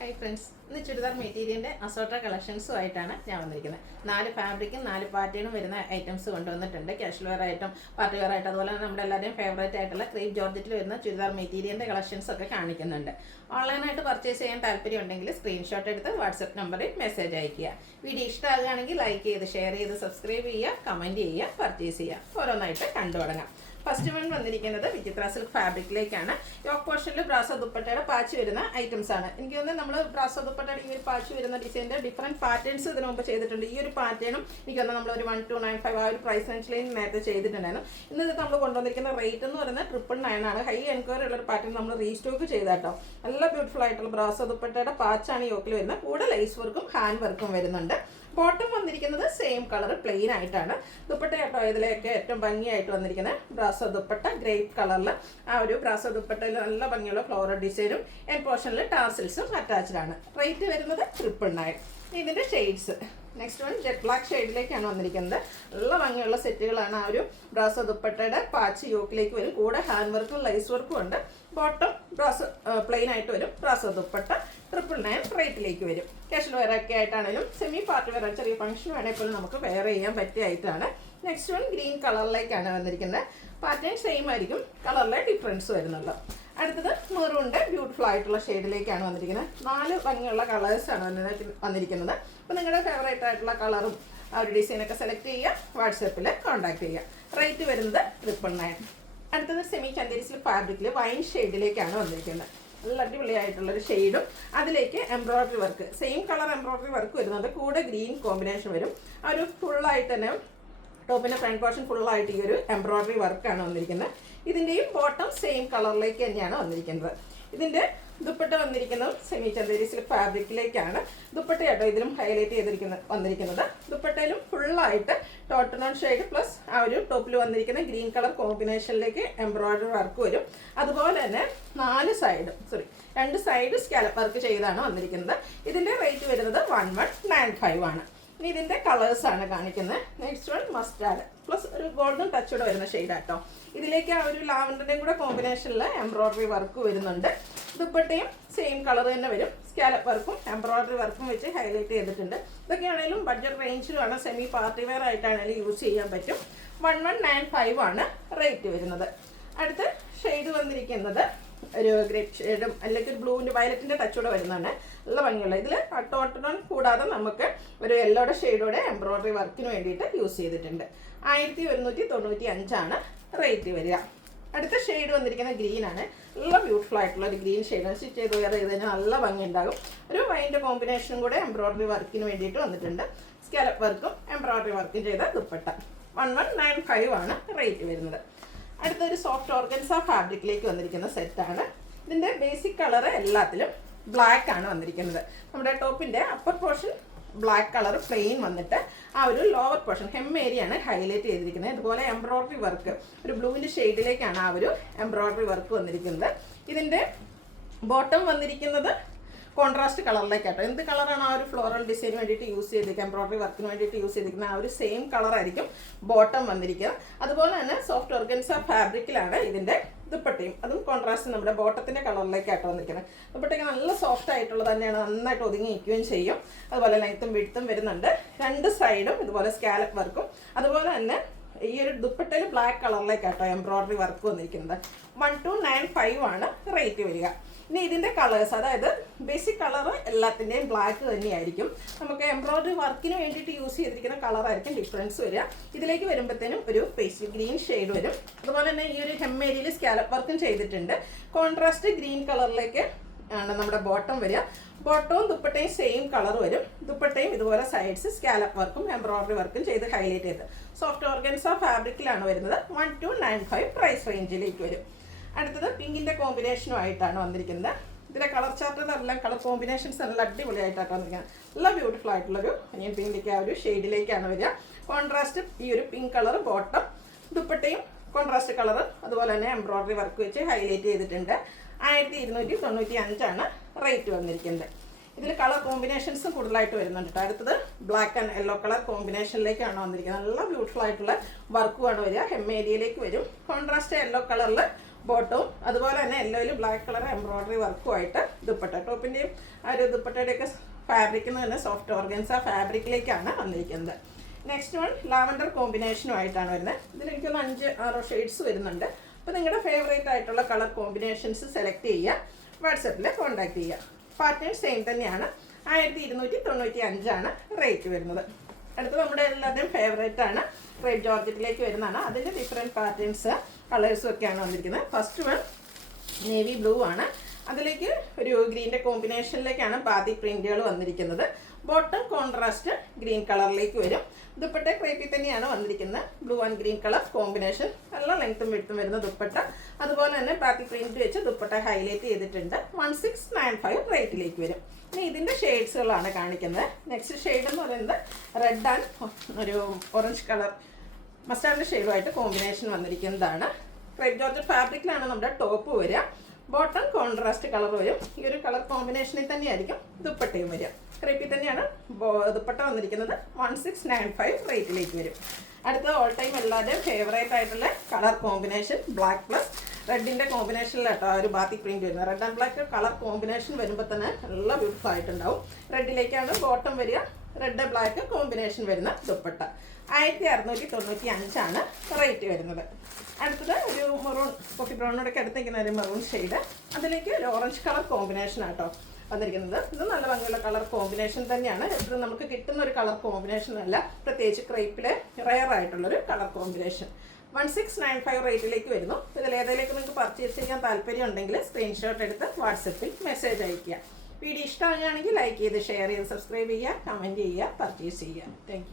Hi friends, ഇന്ന് ചുരിദാർ മെറ്റീരിയലിൻ്റെ അസോർട്ട കളക്ഷൻസുമായിട്ടാണ് ഞാൻ വന്നിരിക്കുന്നത്. 4 ഫാബ്രിക്കും 4 പാറ്റേണും വരുന്ന ഐറ്റംസ് കൊണ്ടുവന്നിട്ടുണ്ട്. കാഷ്വൽ വെയർ ആയിട്ടും പാർട്ടി വെയർ ആയിട്ടും അതുപോലെ തന്നെ നമ്മുടെ എല്ലാവരുടെയും ഫേവറേറ്റ് ആയിട്ടുള്ള ക്രീപ്പ് ജോർജറ്റിൽ വരുന്ന ചുരിദാർ മെറ്റീരിയലിൻ്റെ കളക്ഷൻസ് ഒക്കെ കാണിക്കുന്നുണ്ട്. ഓൺലൈനായിട്ട് പർച്ചേസ് ചെയ്യാൻ താല്പര്യം ഉണ്ടെങ്കിൽ സ്ക്രീൻഷോട്ട് എടുത്ത് വാട്സപ്പ് നമ്പറിൽ മെസ്സേജ് അയയ്ക്കുക. വീഡിയോ ഇഷ്ടമാകുകയാണെങ്കിൽ ലൈക്ക് ചെയ്ത് ഷെയർ ചെയ്ത് സബ്സ്ക്രൈബ് ചെയ്യുക, കമൻറ്റ് ചെയ്യുക, പർച്ചേസ് ചെയ്യുക. ഓരോന്നായിട്ട് കണ്ടു തുടങ്ങാം. ഫസ്റ്റ് വൺ വന്നിരിക്കുന്നത് വിചിത്ര സിൽക്ക് ഫാബ്രിക്കിലേക്കാണ്. യോക്ക് പോർഷനിൽ ബ്രാസോ ദുപ്പട്ടയുടെ പാച്ച് വരുന്ന ഐറ്റംസ് ആണ്. എനിക്ക് തോന്നുന്നത് നമ്മൾ ബ്രാസോ ദുപ്പട്ടയുടെ ഈ ഒരു പാച്ച് വരുന്ന ഡിസൈനിന്റെ ഡിഫറെന്റ് പാറ്റേൺസ് ഇതിനു മുമ്പ് ചെയ്തിട്ടുണ്ട്. ഈ ഒരു പാറ്റേണും എനിക്ക് തോന്നുന്നത് നമ്മൾ ഒരു 1295 ആ ഒരു പ്രൈസ് റേഞ്ചിൽ നേരത്തെ ചെയ്തിട്ടുണ്ടായിരുന്നു. ഇന്ന് നമ്മൾ കൊണ്ടുവന്നിരിക്കുന്ന റേറ്റ് എന്ന് പറയുന്നത് 999 ആണ്. ഹൈ എൻക്വയറി ഉള്ള ഒരു പാറ്റേൺ നമ്മൾ റീസ്റ്റോക്ക് ചെയ്താട്ടോ. നല്ല ബ്യൂട്ടിഫുൾ ആയിട്ടുള്ള ബ്രാസോ ദുപ്പട്ടയുടെ പാച്ചാണ് യോക്കിൽ വരുന്നത്. കൂടെ ലേസ് വർക്കും ഹാൻഡ് വർക്കും വരുന്നുണ്ട്. ബോട്ടം വന്നിരിക്കുന്നത് സെയിം കളർ പ്ലെയിൻ ആയിട്ടാണ്. ദുപ്പട്ട കേട്ടോ ഇതിലേക്ക് ഏറ്റവും ഭംഗിയായിട്ട് വന്നിരിക്കുന്നത് ബ്രാസോ ദുപ്പട്ട ഗ്രേപ്പ് കളറിൽ. ആ ഒരു ബ്രാസോ ദുപ്പട്ടയിൽ നല്ല ഭംഗിയുള്ള ഫ്ലോറൽ ഡിസൈനും എൻ പോർഷനിൽ ടാസിൽസും അറ്റാച്ച്ഡ് ആണ്. റേറ്റ് വരുന്നത് 999. ഇതിൻ്റെ shades next one jet black ഷെയ്ഡിലേക്കാണ് വന്നിരിക്കുന്നത്. നല്ല ഭംഗിയുള്ള സെറ്റുകളാണ്. ആ ഒരു ബ്രാസോ ദുപ്പട്ടയുടെ പാച്ച് യോക്കിലേക്ക് വരും. കൂടെ ഹാൻഡ് വർക്കും ലൈസ് വർക്കും ഉണ്ട്. ബോട്ടം ബ്രാസോ പ്ലെയിൻ ആയിട്ട് വരും. ബ്രാസോ ദുപ്പട്ട 999 റേറ്റിലേക്ക് വരും. കാഷ്വൽ വെയർ ഒക്കെ ആയിട്ടാണെങ്കിലും സെമി പാർട്ടി വെയർ ചെറിയ ഫംഗ്ഷൻ വേണമെങ്കിൽ നമുക്ക് വെയർ ചെയ്യാൻ പറ്റിയ ഐറ്റമാണ്. നെക്സ്റ്റ് വൺ ഗ്രീൻ കളറിലേക്കാണ് വന്നിരിക്കുന്നത്. പാറ്റേൺ സെയിം ആയിരിക്കും, കളറിലെ ഡിഫറൻസ് വരുന്നുള്ളൂ. അടുത്തത് മെറൂണിൻ്റെ ബ്യൂട്ടിഫുൾ ആയിട്ടുള്ള ഷെയ്ഡിലേക്കാണ് വന്നിരിക്കുന്നത്. 4 ഭംഗിയുള്ള കളേഴ്സാണ് വന്നിരിക്കുന്നത്. അപ്പോൾ നിങ്ങളുടെ ഫേവറേറ്റ് ആയിട്ടുള്ള കളറും ആ ഒരു ഡിസൈനൊക്കെ സെലക്ട് ചെയ്യുക, വാട്സാപ്പിൽ കോൺടാക്ട് ചെയ്യുക. റേറ്റ് വരുന്നത് 999. അടുത്തത് സെമി ചന്ദേരി സിൽക്ക് ഫാബ്രിക്കിൽ വൈൻ ഷെയ്ഡിലേക്കാണ് വന്നിരിക്കുന്നത്. നല്ല അടിപൊളിയായിട്ടുള്ളൊരു ഷെയ്ഡും അതിലേക്ക് embroidery work same colour embroidery work വരുന്നുണ്ട്. കൂടെ ഗ്രീൻ കോമ്പിനേഷൻ വരും. ആ ഒരു ഫുള്ളായിട്ട് തന്നെ ടോപ്പിൻ്റെ ഫ്രണ്ട് പോർഷൻ ഫുള്ളായിട്ട് ഈ ഒരു എംബ്രോയ്ഡറി വർക്കാണ് വന്നിരിക്കുന്നത്. ഇതിൻ്റെയും ബോട്ടം സെയിം കളറിലേക്ക് തന്നെയാണ് വന്നിരിക്കുന്നത്. ഇതിൻ്റെ ദുപ്പട്ട വന്നിരിക്കുന്നത് സെമി ചന്ദേരി സിൽക്ക് ഫാബ്രിക്കിലേക്കാണ്. ദുപ്പട്ട കേട്ടോ ഇതിലും ഹൈലൈറ്റ് വന്നിരിക്കുന്നത്. ദുപ്പട്ടയിലും ഫുള്ളായിട്ട് ടോട്ടൺ ഷെയ്ഡ് പ്ലസ് ആ ഒരു ടോപ്പിൽ വന്നിരിക്കുന്ന ഗ്രീൻ കളർ കോമ്പിനേഷനിലേക്ക് എംബ്രോയ്ഡറി വർക്ക് വരും. അതുപോലെ തന്നെ 2 സൈഡ് സ്കാലപ്പ് വർക്ക് ചെയ്താണ് വന്നിരിക്കുന്നത്. ഇതിൻ്റെ റേറ്റ് വരുന്നത് 1195 ആണ്. ഇനി ഇതിൻ്റെ കളേഴ്സാണ് കാണിക്കുന്നത്. നെക്സ്റ്റ് വൺ മസ്റ്റാർഡ് പ്ലസ് ഒരു ഗോൾഡൻ ടച്ചോടെ വരുന്ന ഷെയ്ഡാട്ടോ. ഇതിലേക്ക് ആ ഒരു ലാവൻഡറിൻ്റെയും കൂടെ കോമ്പിനേഷനിൽ എംബ്രോയ്ഡറി വർക്ക് വരുന്നുണ്ട്. ദുപ്പട്ടയും സെയിം കളർ തന്നെ വരും. സ്കാലപ്പ് വർക്കും എംബ്രോയ്ഡറി വർക്കും വെച്ച് ഹൈലൈറ്റ് ചെയ്തിട്ടുണ്ട്. ഇതൊക്കെയാണെങ്കിലും ബഡ്ജറ്റ് റേഞ്ചിലുമാണ്. സെമി പാർട്ടി വെയർ ആയിട്ടാണെങ്കിലും യൂസ് ചെയ്യാൻ പറ്റും. 1195 ആണ് റേറ്റ് വരുന്നത്. അടുത്ത ഷെയ്ഡ് വന്നിരിക്കുന്നത് ഒരു ഗ്രേപ്പ് ഷെയ്ഡും അല്ലെങ്കിൽ ഒരു ബ്ലൂവിൻ്റെ വയലറ്റിൻ്റെ ടച്ചോടെ വരുന്നതാണ്. നല്ല ഭംഗിയുള്ള ഇതിൽ ടോട്ടൺ കൂടാതെ നമുക്ക് ഒരു യെല്ലോയുടെ ഷെയ്ഡോടെ എംബ്രോയ്ഡറി വർക്കിന് വേണ്ടിയിട്ട് യൂസ് ചെയ്തിട്ടുണ്ട്. 1195 ആണ് റേറ്റ് വരിക. അടുത്ത ഷെയ്ഡ് വന്നിരിക്കുന്ന ഗ്രീനാണ്. നല്ല ബ്യൂട്ടിഫുൾ ആയിട്ടുള്ള ഒരു ഗ്രീൻ ഷെയ്ഡ്. സ്റ്റിച്ച് ചെയ്ത് വെയർ ചെയ്ത് കഴിഞ്ഞാൽ നല്ല ഭംഗി ഉണ്ടാകും. ഒരു വൈൻ്റെ കോമ്പിനേഷനും കൂടെ എംബ്രോയ്ഡറി വർക്കിന് വേണ്ടിയിട്ട് വന്നിട്ടുണ്ട്. സ്കാലപ്പ് വർക്കും എംബ്രോയ്ഡറി വർക്കും ചെയ്ത ദുപ്പട്ട 1195 ആണ് റേറ്റ് വരുന്നത്. അടുത്തൊരു സോഫ്റ്റ് ഓർഗൻസ ഫാബ്രിക്കിലേക്ക് വന്നിരിക്കുന്ന സെറ്റാണ്. ഇതിൻ്റെ ബേസിക് കളർ എല്ലാത്തിലും ബ്ലാക്ക് ആണ് വന്നിരിക്കുന്നത്. നമ്മുടെ ടോപ്പിൻ്റെ upper portion black colour plain വന്നിട്ട് ആ ഒരു ലോവർ പോർഷൻ ഹെം ഏരിയയാണ് ഹൈലൈറ്റ് ചെയ്തിരിക്കുന്നത്. അതുപോലെ എംബ്രോയ്ഡറി വർക്ക് ഒരു ബ്ലൂവിൻ്റെ ഷെയ്ഡിലേക്കാണ് ആ ഒരു എംബ്രോയ്ഡറി വർക്ക് വന്നിരിക്കുന്നത്. ഇതിൻ്റെ ബോട്ടം വന്നിരിക്കുന്നത് കോൺട്രാസ്റ്റ് കളറിലേക്കാട്ടോ. എന്ത് കളറാണ് ആ ഒരു ഫ്ലോറൽ ഡിസൈന് വേണ്ടിയിട്ട് യൂസ് ചെയ്തിരിക്കുക, എംബ്രോയ്ഡറി വർക്കിന് വേണ്ടിയിട്ട് യൂസ് ചെയ്തിരിക്കുന്നത്, ആ ഒരു സെയിം കളറായിരിക്കും ബോട്ടം വന്നിരിക്കുക. അതുപോലെ തന്നെ സോഫ്റ്റ് ഓർഗൻസ ഫാബ്രിക്കിലാണ് ഇതിൻ്റെ ദുപ്പട്ടയും. അതും കോൺട്രാസ്റ്റ് നമ്മുടെ ബോട്ടത്തിൻ്റെ കളറിലേക്കാട്ടോ വന്നിരിക്കുന്നത്. ദുപ്പട്ടയ്ക്ക് നല്ല സോഫ്റ്റ് ആയിട്ടുള്ളത് തന്നെയാണ്, നന്നായിട്ട് ഒതുങ്ങി നിൽക്കുകയും ചെയ്യും. അതുപോലെ ലെങ്ത്തും വിഡ്ത്തും വരുന്നുണ്ട്. 2 സൈഡും ഇതുപോലെ സ്കാലപ്പ് വർക്കും. അതുപോലെ തന്നെ ഈ ഒരു ദുപ്പട്ടയിൽ ബ്ലാക്ക് കളറിലേക്കാട്ടോ എംബ്രോയ്ഡറി വർക്ക് വന്നിരിക്കുന്നത്. 1295 ആണ് റേറ്റ് വരിക. ഇനി ഇതിൻ്റെ കളേഴ്സ്, അതായത് ബേസിക് കളർ എല്ലാത്തിൻ്റെയും ബ്ലാക്ക് തന്നെയായിരിക്കും. നമുക്ക് എംബ്രോയ്ഡറി വർക്കിന് വേണ്ടിയിട്ട് യൂസ് ചെയ്തിരിക്കുന്ന കളറായിരിക്കും ഡിഫറൻസ് വരിക. ഇതിലേക്ക് വരുമ്പോഴത്തേനും ഒരു പേസ്റ്റൽ ഗ്രീൻ ഷെയ്ഡ് വരും. അതുപോലെ തന്നെ ഈ ഒരു ഹെം ഏരിയയിൽ സ്കാലപ്പ് വർക്കും ചെയ്തിട്ടുണ്ട്. കോൺട്രാസ്റ്റ് ഗ്രീൻ കളറിലേക്ക് ആണ് നമ്മുടെ ബോട്ടം വരിക. ബോട്ടവും ദുപ്പട്ടയും സെയിം കളർ വരും. ദുപ്പട്ടയും ഇതുപോലെ സൈഡ്സ് സ്കാലപ്പ് വർക്കും എംബ്രോയ്ഡറി വർക്കും ചെയ്ത് ഹൈലൈറ്റ് ചെയ്ത് സോഫ്റ്റ് ഓർഗൻസ ഫാബ്രിക്കിലാണ് വരുന്നത്. 1295 പ്രൈസ് റേഞ്ചിലേക്ക് വരും. അടുത്തത് പിങ്കിൻ്റെ കോമ്പിനേഷനുമായിട്ടാണ് വന്നിരിക്കുന്നത്. ഇതിലെ കളർ ചാർട്ടുകളെല്ലാം കളർ കോമ്പിനേഷൻസ് നല്ല അടിപൊളിയായിട്ടാണ് വന്നിരിക്കുന്നത്. നല്ല ബ്യൂട്ടിഫുൾ ആയിട്ടുള്ളൊരു അനിയൻ പിങ്കിലേക്ക് ആ ഒരു ഷെയ്ഡിലേക്കാണ് വരിക. കോൺട്രാസ്റ്റ് ഈ ഒരു പിങ്ക് കളർ ബോട്ടം, ദുപ്പട്ടയും കോൺട്രാസ്റ്റ് കളർ അതുപോലെ തന്നെ എംബ്രോയ്ഡറി വർക്ക് വെച്ച് ഹൈലൈറ്റ് ചെയ്തിട്ടുണ്ട്. 1295 ആണ് റേറ്റ് വന്നിരിക്കുന്നത്. ഇതിൽ കളർ കോമ്പിനേഷൻസും കൂടുതലായിട്ട് വരുന്നുണ്ട് കേട്ടോ. അടുത്തത് ബ്ലാക്ക് ആൻഡ് യെല്ലോ കളർ കോമ്പിനേഷനിലേക്കാണ് വന്നിരിക്കുന്നത്. നല്ല ബ്യൂട്ടിഫുൾ ആയിട്ടുള്ള വർക്കുമാണ് വരിക. ഹെം ഏരിയയിലേക്ക് വരും. കോൺട്രാസ്റ്റ് യെല്ലോ കളറിൽ ബോട്ടവും അതുപോലെ തന്നെ യെല്ലോയിൽ ബ്ലാക്ക് കളർ എംബ്രോയ്ഡറി വർക്കുമായിട്ട് ദുപ്പട്ട. ടോപ്പിൻ്റെയും ആ ഒരു ദുപ്പട്ടയുടെയൊക്കെ ഫാബ്രിക് എന്ന് പറഞ്ഞാൽ സോഫ്റ്റ് ഓർഗൻസ ഫാബ്രിക്കിലേക്കാണ് വന്നിരിക്കുന്നത്. നെക്സ്റ്റ് വൺ ലാവൻഡർ കോമ്പിനേഷനുമായിട്ടാണ് വരുന്നത്. ഇതിലെനിക്കൊന്ന് 5-6 ഷെയ്ഡ്സ് വരുന്നുണ്ട്. അപ്പോൾ നിങ്ങളുടെ ഫേവറേറ്റ് ആയിട്ടുള്ള കളർ കോമ്പിനേഷൻസ് സെലക്ട് ചെയ്യുക, വാട്സപ്പിൽ കോൺടാക്ട് ചെയ്യുക. പാറ്റേൺ സെയിം തന്നെയാണ്. 1295 റേറ്റ് വരുന്നത്. അടുത്ത് നമ്മുടെ എല്ലാവരുടെയും ഫേവറേറ്റ് ആണ് ക്രേപ്പ് ജോർജറ്റിലേക്ക് വരുന്നതാണ്. അതിൻ്റെ ഡിഫറെൻറ്റ് പാറ്റേൺസ് കളേഴ്സും ഒക്കെയാണ് വന്നിരിക്കുന്നത്. ഫസ്റ്റ് വൺ നേവി ബ്ലൂ ആണ്. അതിലേക്ക് ഒരു ഗ്രീൻ്റെ കോമ്പിനേഷനിലേക്കാണ് ബാതിക് പ്രിൻറ്റുകൾ വന്നിരിക്കുന്നത്. ബോട്ടം കോൺട്രാസ്റ്റ് ഗ്രീൻ കളറിലേക്ക് വരും. ദുപ്പട്ട ക്രേപ്പിൽ തന്നെയാണ് വന്നിരിക്കുന്നത്. Blue and green colour combination, നല്ല ലെങ്ത്തും വിഡ്ത്തും വരുന്ന ദുപ്പട്ട. അതുപോലെ തന്നെ ബാതിക് പ്രിൻറ്റ് വെച്ച് ദുപ്പട്ട ഹൈലൈറ്റ് ചെയ്തിട്ടുണ്ട്. 1695 റേറ്റിലേക്ക് വരും. ഇനി ഇതിൻ്റെ ഷെയ്ഡ്സുകളാണ് കാണിക്കുന്നത്. നെക്സ്റ്റ് ഷെയ്ഡ് എന്ന് പറയുന്നത് റെഡ് ആൻഡ് ഒരു ഓറഞ്ച് കളർ മസ്റ്റാർഡ് ഷെയ്ഡുമായിട്ട് കോമ്പിനേഷൻ വന്നിരിക്കുന്നതാണ്. ക്രേപ്പ് ജോർജറ്റ് ഫാബ്രിക്കിലാണ് നമ്മുടെ ടോപ്പ് വരിക. ബോട്ടം കോൺട്രാസ്റ്റ് കളർ വരും. ഈ ഒരു കളർ കോമ്പിനേഷനിൽ തന്നെയായിരിക്കും ദുപ്പട്ടയും വരിക. ക്രേപ്പിൽ തന്നെയാണ് ദുപ്പട്ട വന്നിരിക്കുന്നത്. 1695 റേറ്റിലേക്ക് വരും. അടുത്ത ഓൾ ടൈം എല്ലാവരുടെയും ഫേവറേറ്റ് ആയിട്ടുള്ള കളർ കോമ്പിനേഷൻ ബ്ലാക്ക് പ്ലസ് റെഡിൻ്റെ കോമ്പിനേഷനിലാട്ടോ ഒരു ബാത്തിക് പ്രിൻറ്റ് വരുന്നത്. Red and black colour combination വരുമ്പോൾ തന്നെ നല്ല ബ്യൂട്ടിഫുൾ ആയിട്ടുണ്ടാവും. റെഡിലേക്കാണ് ബോട്ടം വരിക. റെഡ് ബ്ലാക്ക് കോമ്പിനേഷൻ വരുന്ന ദുപ്പട്ട. 1695 റേറ്റ് വരുന്നത്. അടുത്തത് ഒരു മെറൂൺ കോഫി ബ്രൗണിനോടൊക്കെ അടുത്തേക്കുന്ന ഒരു മെറൂൺ ഷെയ്ഡ്. അതിലേക്ക് ഒരു ഓറഞ്ച് കളർ കോമ്പിനേഷൻ ആട്ടോ വന്നിരിക്കുന്നത്. ഇത് നല്ല ഭംഗിയുള്ള കളർ കോമ്പിനേഷൻ തന്നെയാണ്. ഇത് നമുക്ക് കിട്ടുന്ന ഒരു കളർ കോമ്പിനേഷൻ അല്ല, പ്രത്യേകിച്ച് ക്രേപ്പിലെ റെയർ ആയിട്ടുള്ളൊരു കളർ കോമ്പിനേഷൻ. 1695 റേറ്റിലേക്ക് വരുന്നു. ഇതിലേതിലേക്ക് നിങ്ങൾക്ക് പർച്ചേസ് ചെയ്യാൻ താല്പര്യം ഉണ്ടെങ്കിൽ സ്ക്രീൻഷോട്ട് എടുത്ത് വാട്സപ്പിൽ മെസ്സേജ് അയയ്ക്കുക. വീഡിയോ ഇഷ്ടമാകുകയാണെങ്കിൽ ലൈക്ക് ചെയ്ത് ഷെയർ ചെയ്ത് സബ്സ്ക്രൈബ് ചെയ്യുക, കമൻറ്റ് ചെയ്യുക, പർച്ചേസ് ചെയ്യുക. താങ്ക്